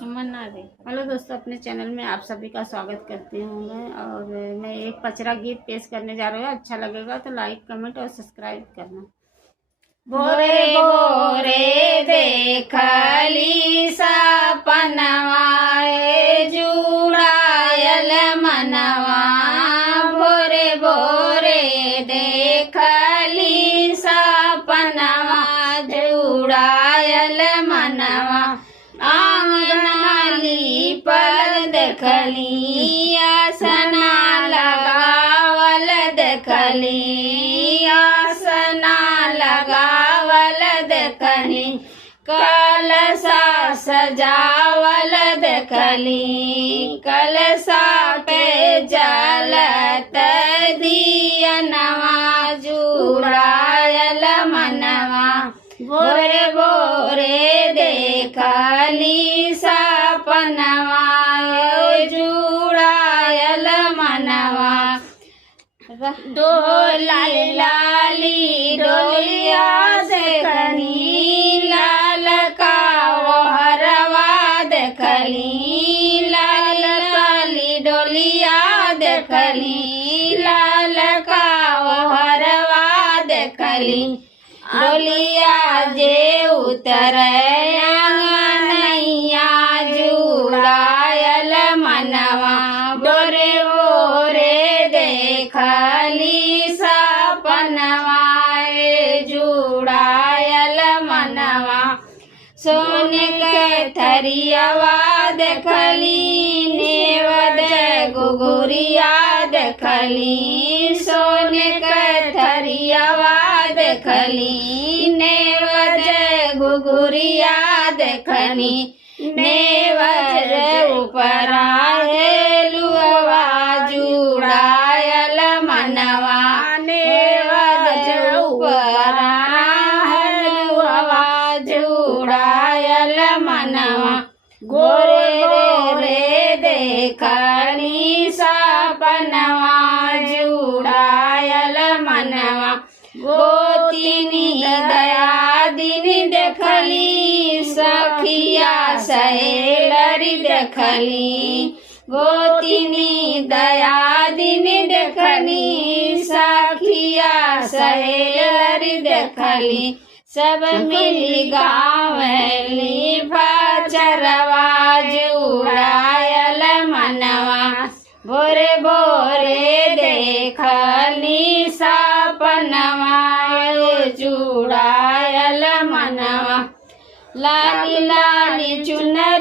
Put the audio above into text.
मना दे। हेलो दोस्तों, अपने चैनल में आप सभी का स्वागत करती हूँ मैं। और मैं एक पचरा गीत पेश करने जा रही हूँ। अच्छा लगेगा तो लाइक कमेंट और सब्सक्राइब करना। भोरे भोरे देखली सपनवाए जुड़ायल मनवा। भोरे भोरे देखली सपनवा जुड़ायल मनवा। आंगनाली पर देखली आसना लगावल देखली आसना लगावल देखली कलशा सजावल देखली कलशा पे जलत दियनवा जुड़ायल मनवा। भोरे भोरे देखली सपनवा जुड़ायल मनवा। डोली लाली डोलिया देखली लाल का हरवा देखली लाल काली डोलिया देखली लाल का हरवा देखली। डोलिया जे उतरे नैया जुड़ायल मनवा। भोरे भोरे देखली सपनवा जुड़ायल मनवा। सोने के थरियावा देखली नेवद गुगुरिया देखली सोने के थरियावा देखली नेवद गुगुरिया देखली। नेवद ऊपरा हेलुआ जुड़ायल मनवा। नेवद ऊपरा हेलुआ जुड़ायल मनवा। गोरे गोरे देखली सपनवा जुड़ायल मनवा। गोतिनी दया दिन देखली सखिया सहेलरी देखली गोतिनी दया दिन देखली सखिया सहेलरी देखली। सब मिली गावली पचरवा जुड़ायल मनवा। भोरे भोरे देखली सपनवा जुड़ायल मनवा। लाली